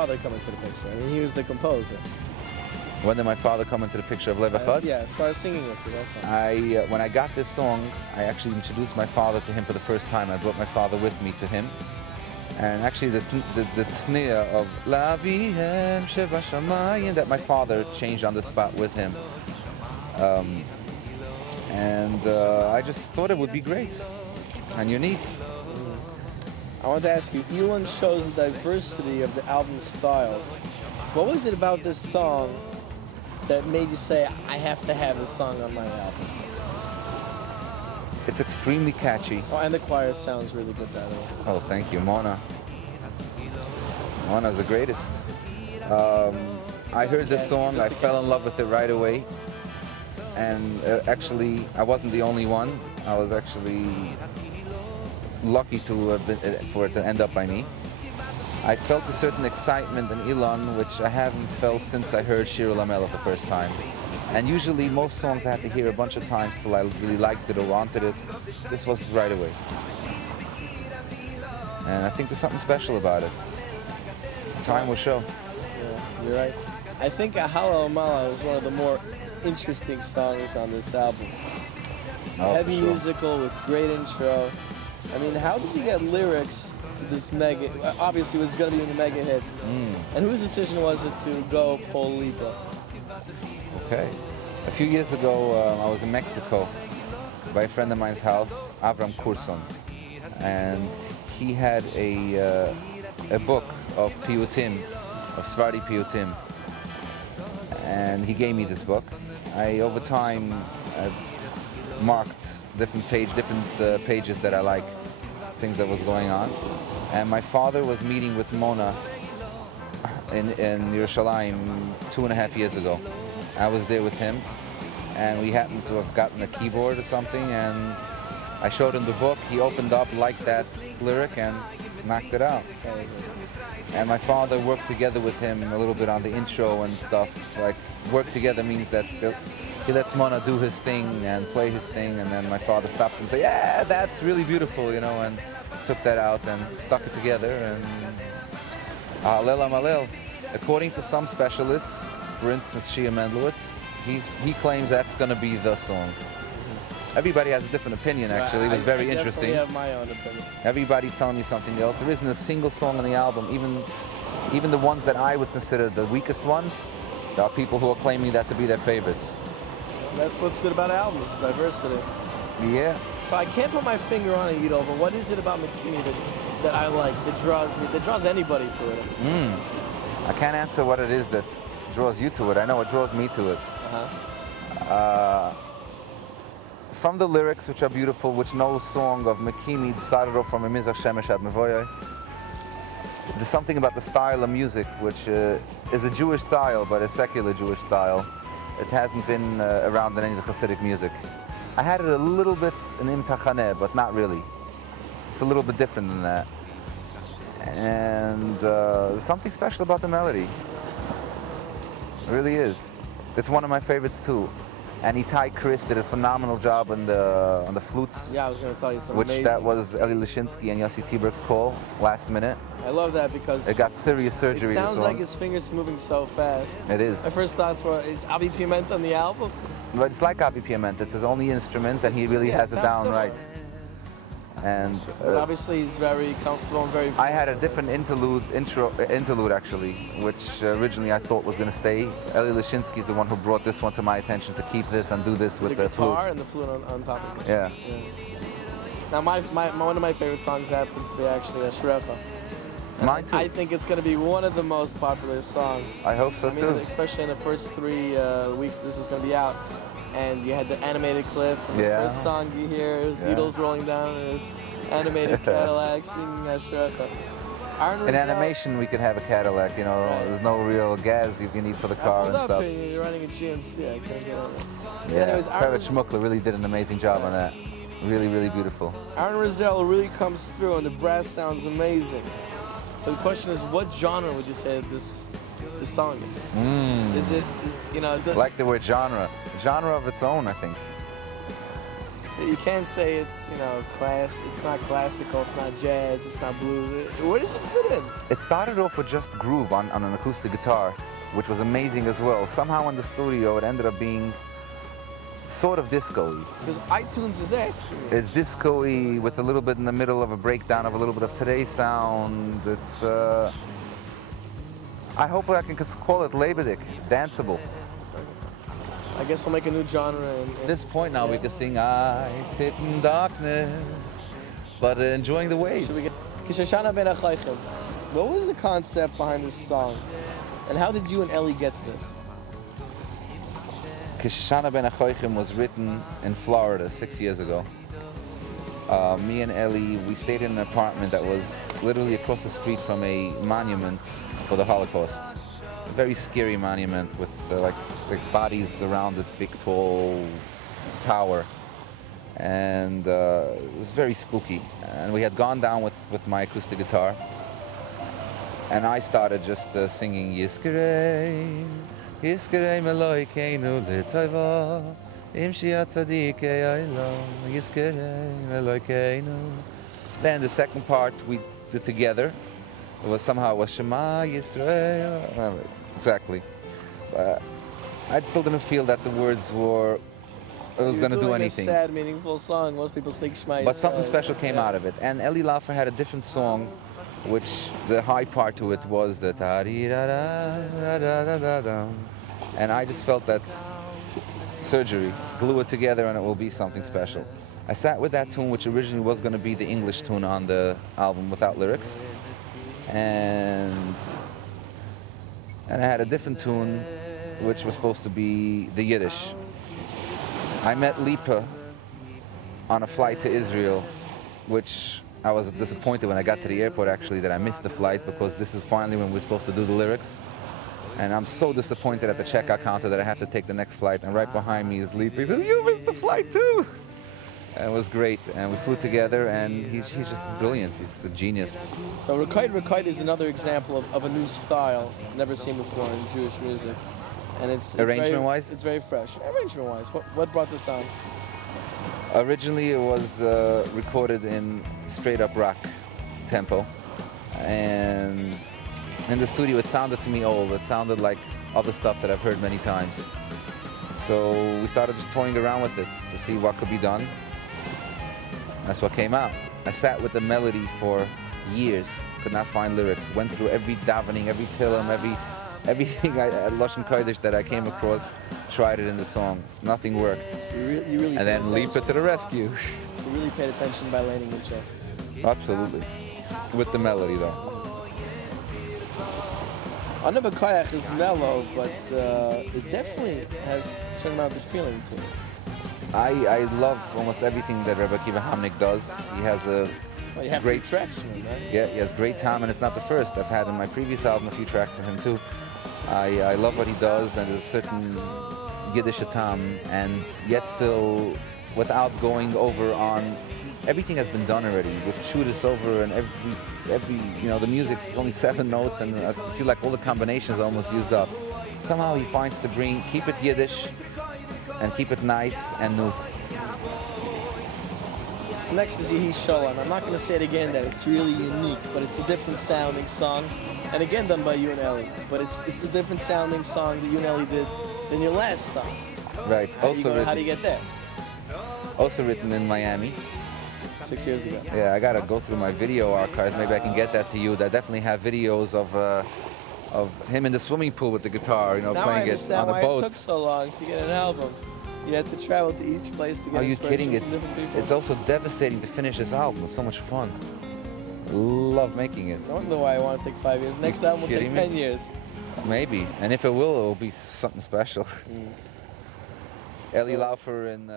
father come into the picture? I mean, he was the composer. When did my father come into the picture of Lev Echod? Yeah, as far as singing with you, that's all. When I got this song, I actually introduced my father to him for the first time. I brought my father with me to him. And actually the tzniya of Lavihem Sheva Shamayim that my father changed on the spot with him. I just thought it would be great and unique. I want to ask you, Elon shows the diversity of the album styles. What was it about this song that made you say, I have to have this song on my album? It's extremely catchy. Oh, and the choir sounds really good, by the way. Oh, thank you, Mona. Mona's the greatest. I heard this song, I fell in love with it right away. And actually, I wasn't the only one. I was actually lucky for it to end up by me. I felt a certain excitement in Elon, which I haven't felt since I heard Shir Lamela the first time. And usually, most songs I had to hear a bunch of times till I really liked it or wanted it. This was right away. And I think there's something special about it. Time will show. Yeah, you're right. I think Ahala Mala is one of the more interesting songs on this album. Oh, heavy sure. Musical with great intro. I mean, how did you get lyrics to this mega? Obviously, it was going to be a mega hit. And whose decision was it to go Paul Lipa? Okay. A few years ago, I was in Mexico by a friend of mine's house, Avram Kurson, and he had a book of piyutim, of Sephardi piyutim, and he gave me this book. I, over time, marked different pages that I liked, things that was going on. And my father was meeting with Mona in Yerushalayim 2.5 years ago. I was there with him, and we happened to have gotten a keyboard or something, and I showed him the book. He opened up, liked that lyric, and knocked it out. And my father worked together with him a little bit on the intro and stuff. Like, work together means that he lets Mona do his thing and play his thing, and then my father stops and says, yeah, that's really beautiful, you know, and took that out and stuck it together, and Hallel Amalel. According to some specialists, for instance, Shia Mendlowitz, he claims that's going to be the song. Everybody has a different opinion, actually. It was very interesting. I have my own opinion. Everybody's telling me something else. There isn't a single song on the album, even the ones that I would consider the weakest ones, there are people who are claiming that to be their favorites. That's what's good about albums, diversity. Yeah. So I can't put my finger on it, Yeedle, but what is it about McKinney that I like, that draws me, that draws anybody to it? I can't answer what it is that draws you to it. I know it draws me to it. From the lyrics, which are beautiful, which no song of Mekimi started off from a Mizrach Shemesh Ad Mevoyai. There's something about the style of music, which is a Jewish style, but a secular Jewish style. It hasn't been around in any of the Hasidic music. I had it a little bit in Imtachaneh, but not really. It's a little bit different than that. And there's something special about the melody. It really is. It's one of my favorites too. And Itai Chris did a phenomenal job on the flutes. Yeah, I was going to tell you, it's which amazing. That was Eli Lishinsky and Yossi Tieberg's call last minute. I love that because it got serious surgery. It sounds like his fingers moving so fast. It is. My first thoughts were, is Avi Pimenta on the album? But it's like Avi Pimenta. It's his only instrument, and he really has it down so right. And but obviously he's very comfortable and very. I had a different interlude actually, which originally I thought was going to stay. Eli Lishinsky is the one who brought this one to my attention to keep this and do this with the guitar flute. and the flute on top of it. Yeah. Now one of my favorite songs happens to be actually Ashrecha. Mine too. I think it's going to be one of the most popular songs. I hope so too. Especially in the first 3 weeks this is going to be out. And you had the animated clip. And the first song you hear is Yeedle's rolling down in his animated Cadillac singing Ashrecha. In animation, we could have a Cadillac, you know, there's no real gas you need for the car and stuff. You're running a GMC, I can't get on it. So anyways, Peretz Shmukla really did an amazing job on that. Really, really beautiful. Aaron Rizal really comes through and the brass sounds amazing. But the question is, what genre would you say that this song is? Is it, you know... I like the word genre. Genre of its own, I think. You can't say it's, you know, it's not classical, it's not jazz, it's not blues. Where does it fit in? It started off with just groove on an acoustic guitar, which was amazing as well. Somehow in the studio it ended up being sort of disco-y. Because iTunes is asking you. It's disco-y with a little bit in the middle of a breakdown of a little bit of today's sound. It's, I hope I can call it Werdyger, danceable. I guess we'll make a new genre. At this point now we can sing I sit in darkness, but enjoying the waves. Shoshana ben Achoichem. What was the concept behind this song? And how did you and Ellie get to this? Shoshana ben Achoichem was written in Florida 6 years ago. Me and Ellie, we stayed in an apartment that was literally across the street from a monument for the Holocaust. A very scary monument with like bodies around this big tall tower. And it was very spooky. And we had gone down with my acoustic guitar. And I started just singing Yiskerei, Yiskerei Meloikeinu L'Toiva, Im Shia Tzadikei Aylo, Yiskerei Meloikeinu. Then the second part we did together. It was somehow Shema Yisrael. Exactly. I didn't feel that the words were, it was going to do anything. It's a sad, meaningful song. Most people think Shema Yisrael. But something special came out of it. And Eli Laufer had a different song, which the high part to it was the ta-dee-da-da-da-da-da-da. And I just felt that surgery, glue it together and it will be something special. I sat with that tune, which originally was going to be the English tune on the album without lyrics. And I had a different tune, which was supposed to be the Yiddish. I met Lipa on a flight to Israel, which I was disappointed when I got to the airport actually that I missed the flight, because this is finally when we're supposed to do the lyrics. And I'm so disappointed at the checkout counter that I have to take the next flight, and right behind me is Lipa. He says, "You missed the flight too!" And it was great, and we flew together, and he's just brilliant. He's a genius. So Echod is another example of a new style never seen before in Jewish music. And it's arrangement-wise? It's very fresh. Arrangement-wise, what brought this on? Originally, it was recorded in straight-up rock tempo, and in the studio, it sounded to me old. It sounded like other stuff that I've heard many times. So we started just toying around with it to see what could be done. That's what came out. I sat with the melody for years, could not find lyrics, went through every davening, every tillim, everything at Lashon Kodesh that I came across, tried it in the song. Nothing worked. You really and then Lipa to the rescue. You really paid attention by landing the show. Absolutely. With the melody though. Under B'Koyach is mellow, but it definitely has a certain amount of feeling to it. I love almost everything that Rebbe Akiva Hamnick does. He has a you have great tracks from him, right? Yeah, he has great time, and it's not the first. I've had in my previous album a few tracks from him too. I love what he does, and there's a certain Yiddish tam, and yet still without going over on everything has been done already. With shoot us over and every the music is only 7 notes, and I feel like all the combinations are almost used up. Somehow he finds to keep it Yiddish and keep it nice and new. Next is Yehi Shalom. I'm not going to say it again that it's really unique, but it's a different sounding song, and again done by you and Ellie. But it's a different sounding song that you and Ellie did than your last song. Right. How do you get there? Also written in Miami. 6 years ago. Yeah, I gotta go through my video archives. Maybe I can get that to you. I definitely have videos of him in the swimming pool with the guitar, now playing it on the boat. It took so long to get an album. You had to travel to each place to get inspiration from different people. It's also devastating to finish this album. It's so much fun. Love making it. I don't know why I want to take 5 years. Next album will take 10 years. Maybe. And if it will be something special. Ellie Laufer in...